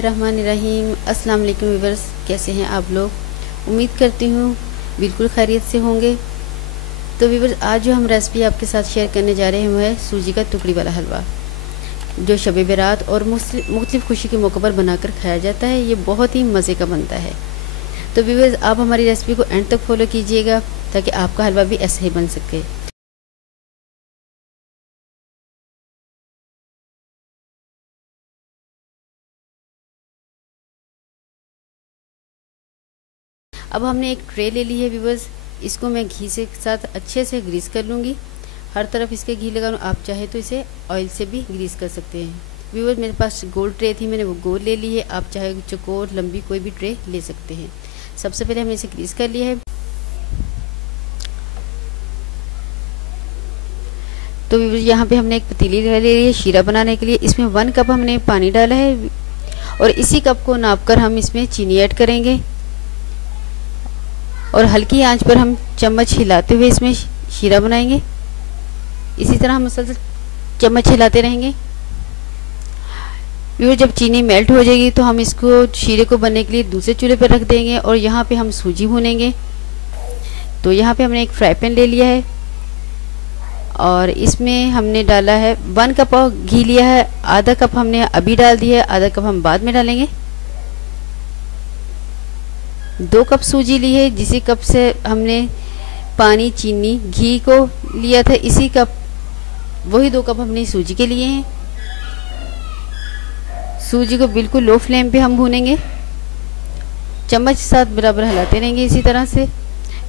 रहमानिर्रहीम। अस्सलाम वालेकुम व्यूअर्स, कैसे हैं आप लोग? उम्मीद करती हूँ बिल्कुल खैरियत से होंगे। तो व्यूअर्स, आज जो हम रेसिपी आपके साथ शेयर करने जा रहे हैं वो है सूजी का टुकड़ी वाला हलवा, जो शब बारात और मुख्तलिफ खुशी के मौक़ों पर बनाकर खाया जाता है। ये बहुत ही मज़े का बनता है। तो व्यूअर्स, आप हमारी रेसिपी को एंड तक फॉलो कीजिएगा ताकि आपका हलवा भी ऐसे ही बन सके। अब हमने एक ट्रे ले ली है व्यूअर्स, इसको मैं घी से साथ अच्छे से ग्रीस कर लूँगी। हर तरफ इसके घी लगा लूँ। आप चाहे तो इसे ऑयल से भी ग्रीस कर सकते हैं। व्यूअर्स, मेरे पास गोल ट्रे थी, मैंने वो गोल ले ली है। आप चाहे चौकोर लंबी कोई भी ट्रे ले सकते हैं। सबसे पहले हमने इसे ग्रीस कर लिया है। तो व्यूअर्स, यहाँ पे हमने एक पतीली ले ली है शीरा बनाने के लिए। इसमें 1 कप हमने पानी डाला है और इसी कप को नापकर हम इसमें चीनी ऐड करेंगे और हल्की आंच पर हम चम्मच हिलाते हुए इसमें शीरा बनाएंगे। इसी तरह हम मुसलसल चम्मच हिलाते रहेंगे। व्यूअर्स, जब चीनी मेल्ट हो जाएगी तो हम इसको शीरे को बनने के लिए दूसरे चूल्हे पर रख देंगे और यहाँ पे हम सूजी भूनेंगे। तो यहाँ पे हमने एक फ्राई पैन ले लिया है और इसमें हमने डाला है 1 कप घी लिया है। आधा कप हमने अभी डाल दिया है, आधा कप हम बाद में डालेंगे। 2 कप सूजी ली है, जिसी कप से हमने पानी, चीनी, घी को लिया था, इसी कप वही 2 कप हमने सूजी के लिए हैं। सूजी को बिल्कुल लो फ्लेम पे हम भूनेंगे, चम्मच के साथ बराबर हिलाते रहेंगे इसी तरह से।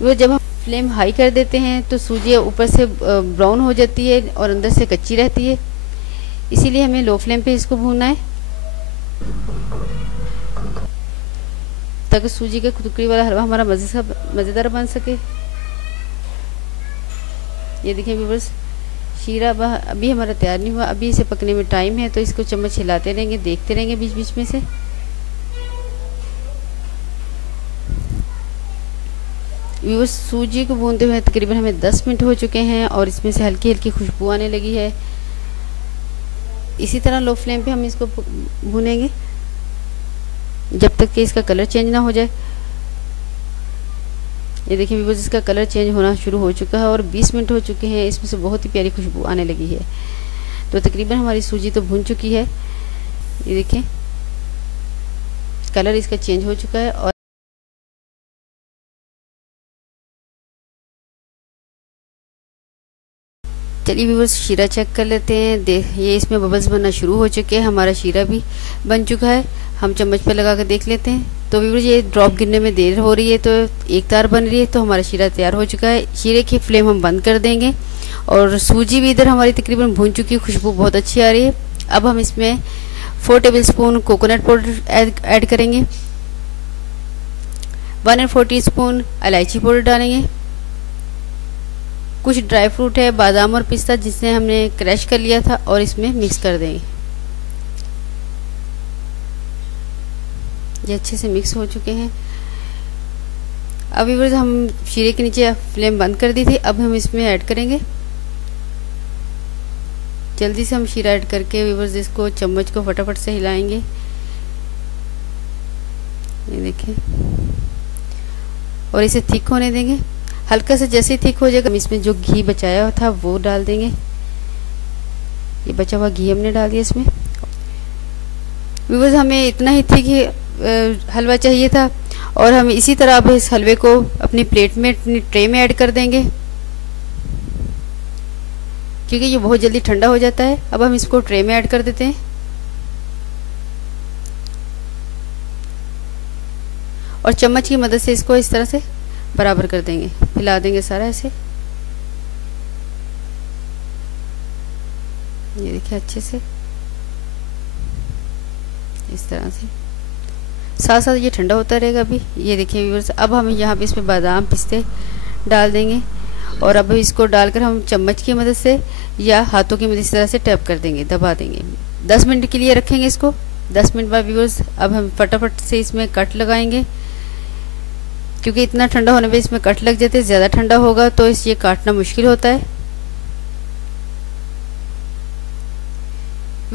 वो जब हम फ्लेम हाई कर देते हैं तो सूजी ऊपर से ब्राउन हो जाती है और अंदर से कच्ची रहती है, इसीलिए हमें लो फ्लेम पे इसको भूनना है ताकि सूजी का टुकड़ी वाला हलवा हमारा मज़ेदार बन सके। ये देखिए व्यूअर्स, शीरा अभी हमारा तैयार नहीं हुआ, अभी इसे पकने में टाइम है। तो इसको चम्मच हिलाते रहेंगे, देखते रहेंगे बीच बीच में से। व्यूअर्स, सूजी को भूनते हुए तकरीबन हमें 10 मिनट हो चुके हैं और इसमें से हल्की हल्की खुशबू आने लगी है। इसी तरह लो फ्लेम पे हम इसको भूनेंगे जब तक कि इसका कलर चेंज ना हो जाए। ये देखिए व्यूअर्स, इसका कलर चेंज होना शुरू हो चुका है और 20 मिनट हो चुके हैं। इसमें से बहुत ही प्यारी खुशबू आने लगी है। तो तकरीबन हमारी सूजी तो भून चुकी है। ये देखिए कलर इसका चेंज हो चुका है। और चलिए व्यूअर्स, शीरा चेक कर लेते हैं। ये इसमें बबल्स बनना शुरू हो चुके हैं। हमारा शीरा भी बन चुका है। हम चम्मच पे लगा कर देख लेते हैं। तो व्यूअर्स, ये ड्रॉप गिरने में देर हो रही है तो एक तार बन रही है, तो हमारा शीरा तैयार हो चुका है। शीरे की फ्लेम हम बंद कर देंगे और सूजी भी इधर हमारी तकरीबन भून चुकी है, खुशबू बहुत अच्छी आ रही है। अब हम इसमें 4 table spoon coconut powder add करेंगे, 1 टीस्पून इलायची पाउडर डालेंगे। कुछ ड्राई फ्रूट है, बादाम और पिस्ता, जिसे हमने क्रश कर लिया था, और इसमें मिक्स कर देंगे। ये अच्छे से मिक्स हो चुके हैं। अब व्यूअर्स, हम शीरे के नीचे फ्लेम बंद कर दी थी। अब हम इसमें ऐड करेंगे, जल्दी से हम शीरा ऐड करके व्यूअर्स इसको चम्मच को फटाफट से हिलाएंगे। ये देखिए, और इसे थिक होने देंगे। हल्का से जैसे ही थिक हो जाएगा हम इसमें जो घी बचाया था वो डाल देंगे। ये बचा हुआ घी हमने डाल दिया इसमें। व्यूअर्स, हमें इतना ही थिक हलवा चाहिए था और हम इसी तरह अब इस हलवे को अपनी प्लेट में, अपनी ट्रे में ऐड कर देंगे क्योंकि ये बहुत जल्दी ठंडा हो जाता है। अब हम इसको ट्रे में ऐड कर देते हैं और चम्मच की मदद से इसको इस तरह से बराबर कर देंगे, हिला देंगे सारा ऐसे। ये देखिए अच्छे से इस तरह से, साथ साथ ये ठंडा होता रहेगा अभी। ये देखिए व्यूअर्स, अब हम यहाँ पे इसमें बादाम, पिस्ते डाल देंगे और अब इसको डालकर हम चम्मच की मदद से या हाथों की मदद से इस तरह से टैप कर देंगे, दबा देंगे। 10 मिनट के लिए रखेंगे इसको। 10 मिनट बाद व्यूअर्स, अब हम फटाफट से इसमें कट लगाएंगे क्योंकि इतना ठंडा होने पे इसमें कट लग जाते हैं। ज़्यादा ठंडा होगा तो ये काटना मुश्किल होता है।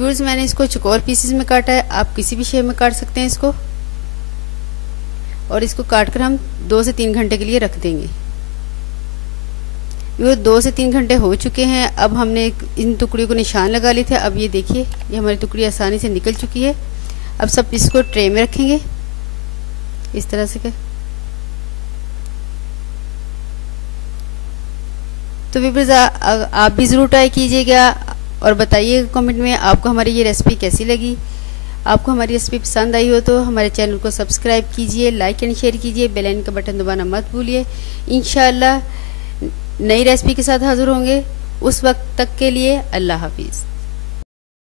व्यूअर्स मैंने इसको चौकोर पीसेस में काटा है, आप किसी भी शेप में काट सकते हैं इसको। और इसको काट कर हम 2 से 3 घंटे के लिए रख देंगे। वो 2 से 3 घंटे हो चुके हैं। अब हमने इन टुकड़ियों को निशान लगा लिए थे। अब ये देखिए, ये हमारी टुकड़ी आसानी से निकल चुकी है। अब सब इसको ट्रे में रखेंगे इस तरह से कर। तो व्यूअर्स आप भी ज़रूर ट्राई कीजिएगा और बताइएगा कमेंट में आपको हमारी ये रेसिपी कैसी लगी। आपको हमारी रेसिपी पसंद आई हो तो हमारे चैनल को सब्सक्राइब कीजिए, लाइक एंड शेयर कीजिए, बेल आइकन का बटन दबाना मत भूलिए। इंशाअल्लाह नई रेसिपी के साथ हाज़िर होंगे। उस वक्त तक के लिए अल्लाह हाफिज़।